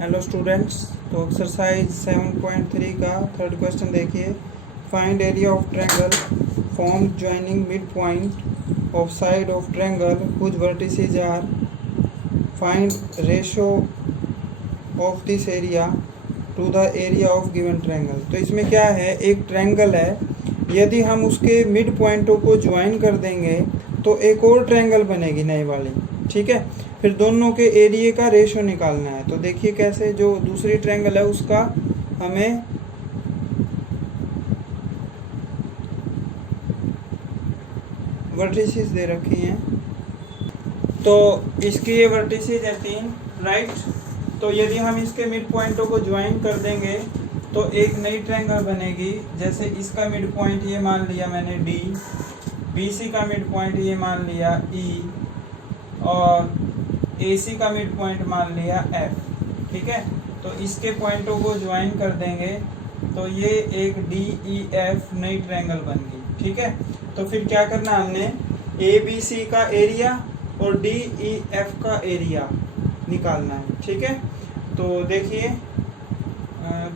Hello students. तो exercise 7.3 का third question देखिए। Find area of triangle form joining mid point of side of triangle whose vertices are. Find ratio of this area to the area of given triangle. तो इसमें क्या है, एक triangle है, यदि हम उसके मिड पॉइंटों को ज्वाइन कर देंगे तो एक और ट्रायंगल बनेगी नई वाली। ठीक है, फिर दोनों के एरिया का रेशो निकालना है। तो देखिए कैसे, जो दूसरी ट्रायंगल है उसका हमें वर्टिसेस दे रखी हैं। तो इसकी ये वर्टिसेस है 3, राइट। तो यदि हम इसके मिड पॉइंटों को ज्वाइन कर देंगे तो एक नई ट्रायंगल बनेगी। जैसे इसका मिड पॉइंट ये मान लिया मैंने D, BC का मिड पॉइंट ये मान लिया E और AC का मिड पॉइंट मान लिया F। ठीक है, तो इसके पॉइंटों को ज्वाइन कर देंगे तो ये एक DEF नई ट्रायंगल बन गई। ठीक है, तो फिर क्या करना, हमने ABC का एरिया और DEF का एरिया निकालना है। ठीक है, तो देखिए,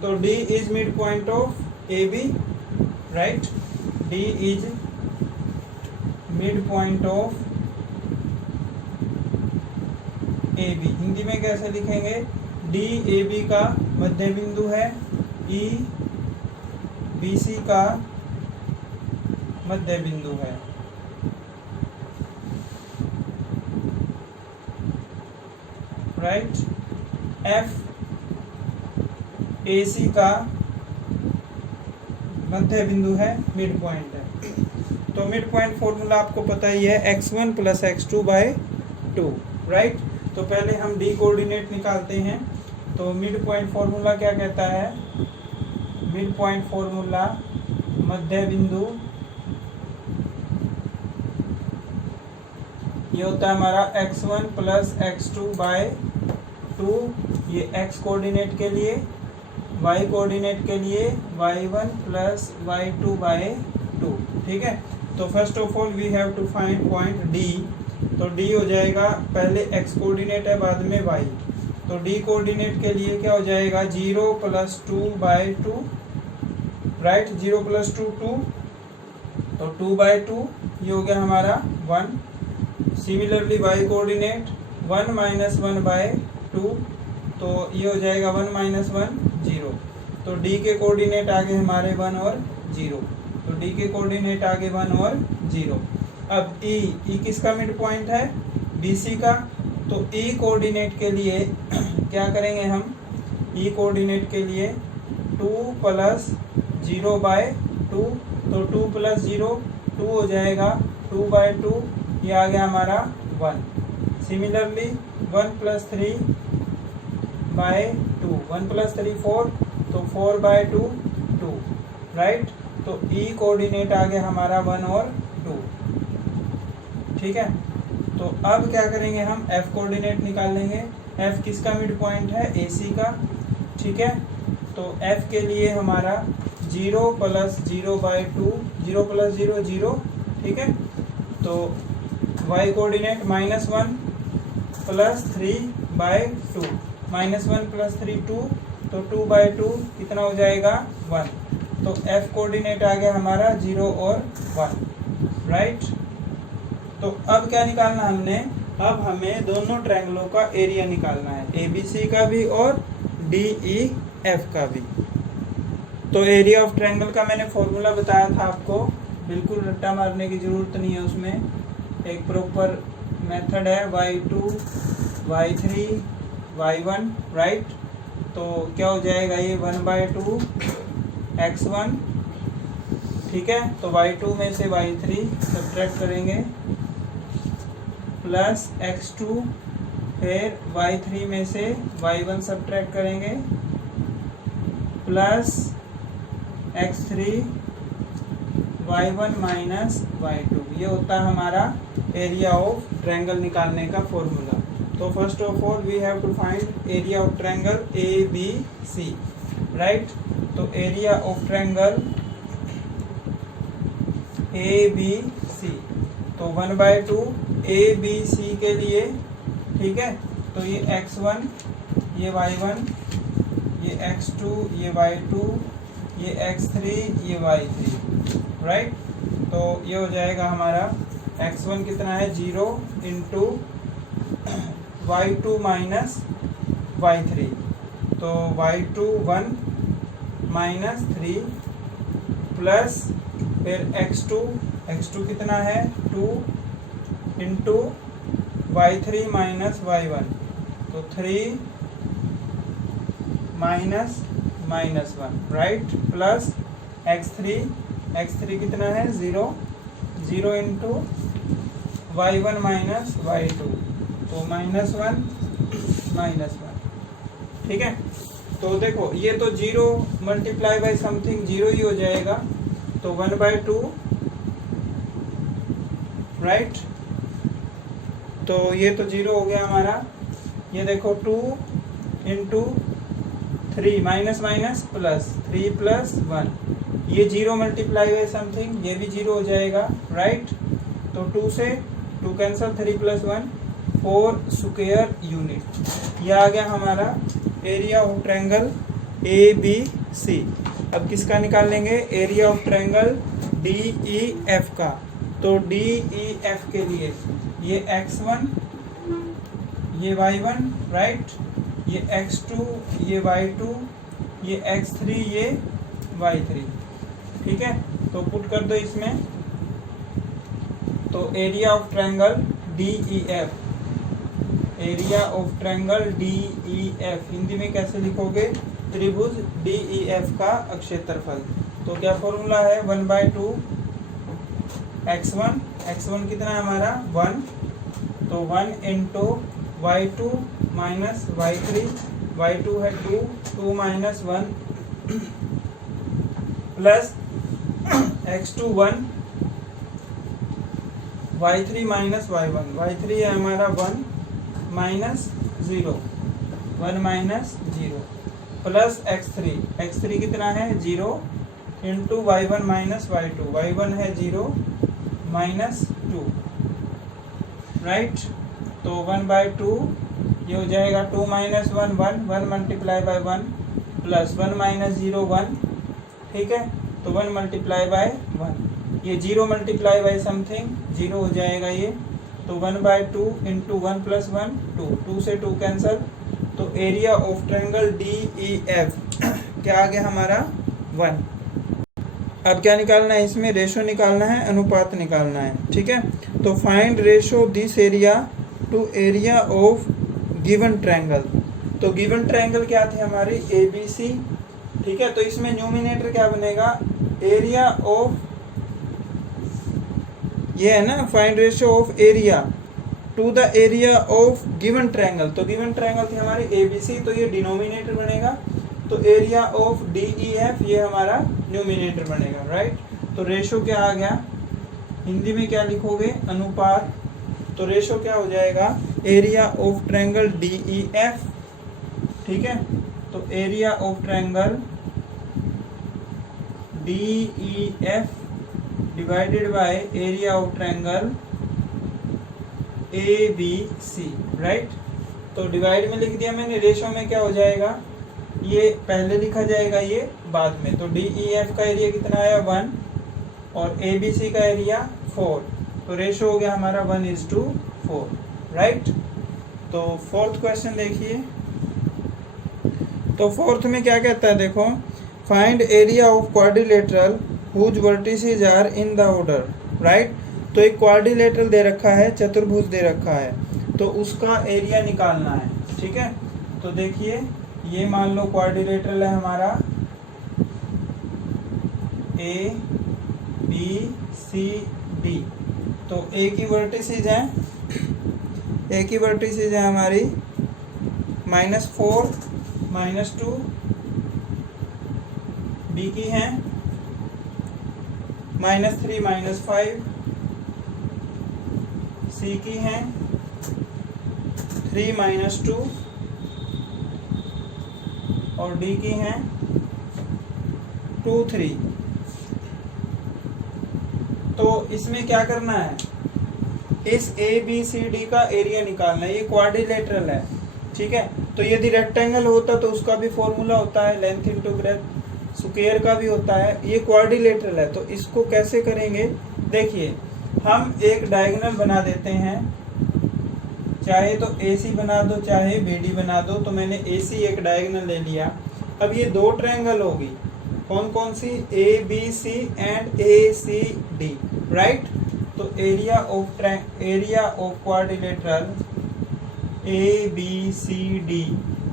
तो D is mid point of AB, right. D is mid point of AB। Hindi में कैसे लिखेंगे, D AB का मध्य बिंदु है, E BC का मध्य बिंदु है। राइट, F AC का मध्य बिंदु है, मिड पॉइंट है। तो मिड पॉइंट फॉर्मूला आपको पता ही है, x1 + x2/2, राइट। तो पहले हम D कोऑर्डिनेट निकालते हैं। तो मिड पॉइंट फॉर्मूला क्या कहता है, मिड पॉइंट फॉर्मूला मध्य बिंदु, ये होता है हमारा x1 + x2/2। ये x कोऑर्डिनेट के लिए, y कोऑर्डिनेट के लिए y1 + y2/2। ठीक है, तो first of all we have to find point D। तो D हो जाएगा, पहले x कोऑर्डिनेट है बाद में y। तो D कोऑर्डिनेट के लिए क्या हो जाएगा, 0 + 2/2, राइट। 0 + 2 2, तो 2/2 ये हो गया हमारा 1। सिमिलरली y कोऑर्डिनेट 1 - 1/2, तो ये हो जाएगा 1 - 1 0। तो D के कोऑर्डिनेट आगे हमारे 1 और 0। तो D के कोऑर्डिनेट आगे 1 और 0। अब E किसका मिड पॉइंट है, BC का। तो E कोऑर्डिनेट के लिए क्या करेंगे हम, E कोऑर्डिनेट के लिए 2 + 0/2, तो 2 + 0 2 हो जाएगा, 2/2 ये आ गया हमारा 1। सिमिलरली 1 + 3/2, 1 + 3 4, तो 4/2 2, राइट। तो E कोऑर्डिनेट आ गया हमारा 1 और 2। ठीक है, तो अब क्या करेंगे, हम F कोऑर्डिनेट निकाल लेंगे। F किसका मिड पॉइंट है, AC का। ठीक है, तो F के लिए हमारा 0 + 0/2, 0 + 0 0। ठीक है, तो y कोऑर्डिनेट -1 + 3/2, -1 + 3 2, तो 2/2 कितना हो जाएगा, 1। तो F कोऑर्डिनेट आ गया हमारा 0 और 1, राइट। तो अब क्या निकालना हमने, अब हमें दोनों ट्रायंगलों का एरिया निकालना है, ABC का भी और DEF का भी। तो एरिया ऑफ ट्रायंगल का मैंने फॉर्मूला बताया था आपको, बिल्कुल रट्टा मारने की ज़रूरत नहीं है, उसमें एक प्रॉपर मेथड है, y2 y3 y1, राइट। तो क्या हो जाएगा, ये 1/2 x1। ठीक है, तो y2 में से y3 सब्ट्रैक्ट करेंगे प्लस x2, फिर y3 में से y1 सब्ट्रैक्ट करेंगे प्लस x3 y1 - y2। ये होता है हमारा एरिया ऑफ ट्रायंगल निकालने का फॉर्मूला। तो first of all we have to find area of triangle ABC, right. तो एरिया ऑफ ट्रायंगल ABC, तो 1/2 ABC के लिए। ठीक है, तो ये x1 ये y1, ये x2, ये y2, ये x3, ये y3, राइट। तो ये हो जाएगा हमारा x1 कितना है 0 इंटू y2 माइनस y3, तो y2 1 माइनस 3 प्लस फिर x2 कितना है 2 इंटू y3 माइनस y1, तो 3 माइनस 1, राइट, प्लस x3 कितना है 0 इंटू y1 माइनस y2, तो -1 ठीक है। तो देखो ये तो 0 मल्टीप्लाई बाई समथिंग 0 ही हो जाएगा, तो 1/2, राइट। तो ये तो 0 हो गया हमारा। ये देखो 2 इंटू 3 माइनस प्लस 3 प्लस 1, ये 0 मल्टीप्लाई बाई समथिंग, ये भी 0 हो जाएगा, राइट। तो 2 से 2 कैंसल, 3 प्लस 1 4 स्क्वायर यूनिट। ये आ गया हमारा एरिया ऑफ ट्रायंगल ABC। अब किसका निकाल लेंगे? एरिया ऑफ ट्रायंगल DEF का। तो DEF के लिए ये x1, ये y1, राइट, ये x2, ये y2, ये x3, ये y3, ठीक है। तो पुट कर दो इसमें, तो area of triangle DEF, area of triangle DEF Hindi में कैसे लिखोगे? त्रिभुज DEF का क्षेत्रफल। तो क्या फॉर्मूला है? 1/2 x1 कितना है हमारा 1, तो 1 into y2 minus y3, y2 है 2 minus 1 plus x2 1, y3 minus y1, y3 है हमारा 1 माइनस 0, 1 माइनस 0 प्लस x3 कितना है 0 into y1 minus y2, y1 है 0 माइनस 2, राइट। तो 1/2 ये हो जाएगा 2 minus 1 multiply by 1 plus 1 minus 0 1, ठीक है। तो 1 मल्टीप्लाई बाय 1, ये 0 मल्टीप्लाई बाय समथिंग 0 हो जाएगा ये, तो 1/2 इंटू 1 प्लस 1 2 से 2 कैंसल। तो एरिया ऑफ ट्रायंगल DEF क्या आ गया हमारा 1। अब क्या निकालना है? इसमें रेशो निकालना है, अनुपात निकालना है, ठीक है। तो find ratio this area to area of given triangle. तो गिवन ट्रायंगल क्या थी हमारी? ABC, ठीक है। तो इसमें न्यूमिनेटर क्या बनेगा? एरिया ऑफ, ये है ना, find ratio of area to the area of given triangle. तो गिवन ट्रायंगल थी हमारी ABC, तो ये डिनोमिनेटर बनेगा। तो एरिया ऑफ DEF ये हमारा न्यूमिनेटर बनेगा, राइट। तो रेशो क्या आ गया? हिंदी में क्या लिखोगे? अनुपात। तो रेशो क्या हो जाएगा? एरिया ऑफ ट्रायंगल DEF, ठीक है। तो area of triangle DEF divided by area of triangle ABC, right. तो डिवाइड में लिख दिया मैंने, रेशो में क्या हो जाएगा? ये पहले लिखा जाएगा, ये बाद में। तो DEF का एरिया कितना आया 1 और ABC का एरिया 4, तो रेशो हो गया हमारा 1:4, राइट। तो फोर्थ क्वेश्चन देखिए। तो फोर्थ में क्या कहता है? देखो, find area of quadrilateral whose vertices are in the order, right. तो एक क्वाड्रिलेटरल दे रखा है, चतुर्भुज दे रखा है, तो उसका एरिया निकालना है, ठीक है। तो देखिए, ये मान लो क्वाड्रिलेटरल है हमारा ABCD। तो ए की वर्टिसेस है हमारी -4 -2, बी की है -3 -5, सी की है 3 -2 और डी की है 2 3। तो इसमें क्या करना है? इस ABCD का एरिया निकालना है। ये क्वाड्रिलेटरल है, ठीक है। तो तो यदि रेक्टेंगल होता तो उसका भी फॉर्मूला होता है लेंथ इनटू ब्रेथ, स्क्वायर का भी होता है, ये क्वाड्रिलेटरल है। तो इसको कैसे करेंगे, देखिए हम एक डायगोनल बना देते हैं, चाहे तो AC बना दो चाहे BD बना दो। तो मैंने AC एक डायगोनल ले लिया। अब ये दो ट्रायंगल होगी, कौन कौन सी, ABC एंड ACD, राइट। तो एरिया ऑफ क्वाड्रिलेटरल ABCD,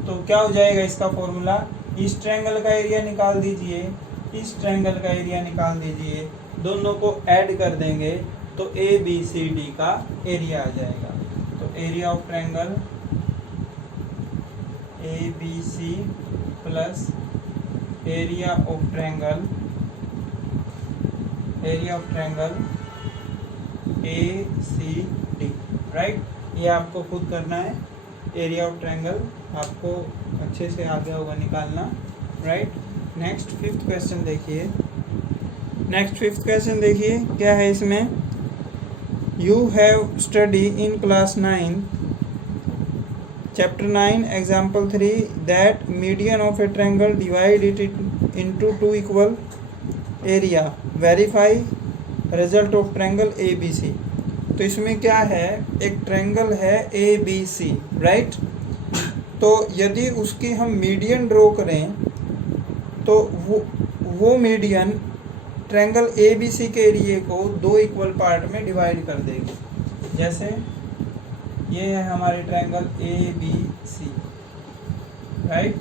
तो क्या हो जाएगा इसका फॉर्मूला, इस ट्रायंगल का एरिया निकाल दीजिए, इस ट्रायंगल का एरिया निकाल दीजिए, दोनों को ऐड कर देंगे तो ABCD का एरिया आ जाएगा। तो area of triangle ABC plus area of triangle ACD, right. ये आपको खुद करना है, एरिया ऑफ ट्रायंगल आपको अच्छे से आ गया होगा निकालना, राइट। नेक्स्ट फिफ्थ क्वेश्चन देखिए, क्या है इसमें, you have study in class 9 chapter 9 example 3 that median of A triangle divide it into 2 equal area, verify result of triangle ABC। तो इसमें क्या है, एक ट्रायंगल है ABC, राइट। तो यदि उसकी हम मीडियन ड्रॉ करें तो वो मीडियन ट्रायंगल ABC के एरिया को 2 इक्वल पार्ट में डिवाइड कर देगी। जैसे ये है हमारे ट्रायंगल ABC, राइट।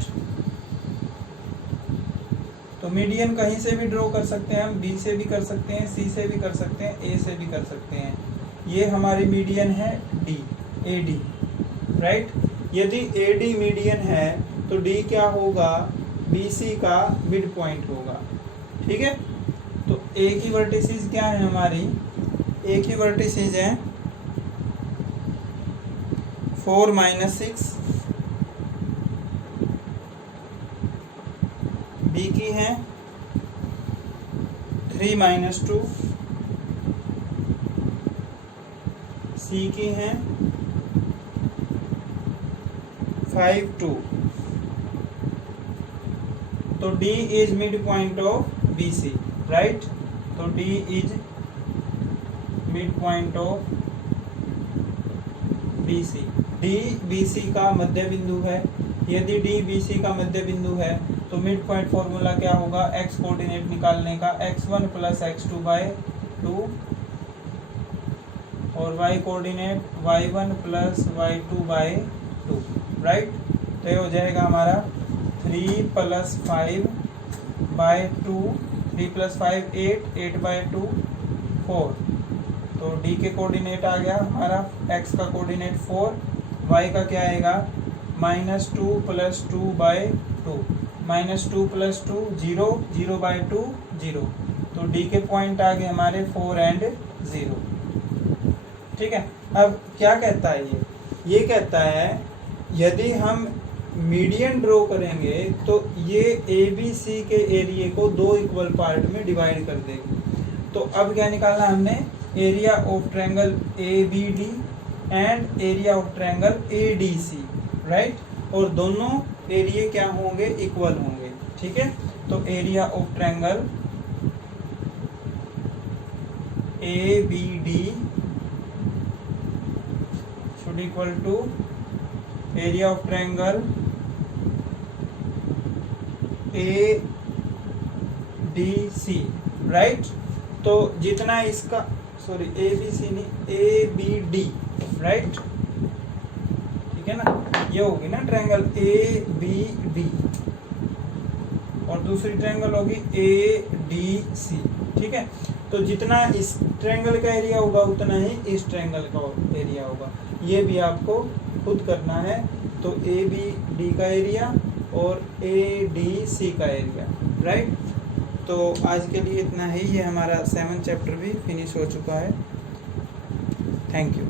तो मीडियन कहीं से भी ड्रॉ कर सकते हैं हम, B से भी कर सकते हैं, C से भी कर सकते हैं, A से भी कर सकते हैं। ये हमारी मीडियन है AD, राइट। यदि AD मीडियन है तो D क्या होगा, BC का मिड पॉइंट होगा, ठीक है। तो A की वर्टिसेस क्या है हमारी, A की वर्टिसेस है 4 - 6, B की है 3 - 2, C की है 5 2। तो D is mid point of BC, right. तो D is mid point of BC। D BC का मध्य बिंदु है। यदि D BC का मध्य बिंदु है तो मिड पॉइंट फॉर्मूला क्या होगा, x कोऑर्डिनेट निकालने का, x1 + x2/2 और y coordinate y1 + y2/2, right. तो ये हो जाएगा हमारा 3 + 5/2, 3 + 5 8, 8/2 4। तो D के कोऑर्डिनेट आ गया हमारा, x का कोऑर्डिनेट 4, y का क्या आएगा -2 + 2/2, -2 + 2 0, 0/2 0। तो D के पॉइंट आ गए हमारे 4 और 0, ठीक है। अब क्या कहता है ये कहता है यदि हम मीडियन ड्रॉ करेंगे तो ये ABC के एरिया को 2 इक्वल पार्ट में डिवाइड कर देंगे। तो अब क्या निकालना है हमने, area of triangle ABD and area of triangle ADC, right. और दोनों एरिया क्या होंगे, इक्वल होंगे, ठीक है। तो area of triangle ABD should equal to area of triangle ADC, right. तो जितना इसका, सॉरी ABC नहीं ABD, राइट, ठीक है ना। ये होगी ना ट्रायंगल ABD और दूसरी ट्रायंगल होगी ADC, ठीक है। तो जितना इस ट्रायंगल का एरिया होगा उतना ही इस ट्रायंगल का एरिया होगा। ये भी आपको खुद करना है। तो ABD का एरिया और ADC का एरिया, राइट। तो आज के लिए इतना ही, ये हमारा 7 चैप्टर भी फिनिश हो चुका है। Thank you.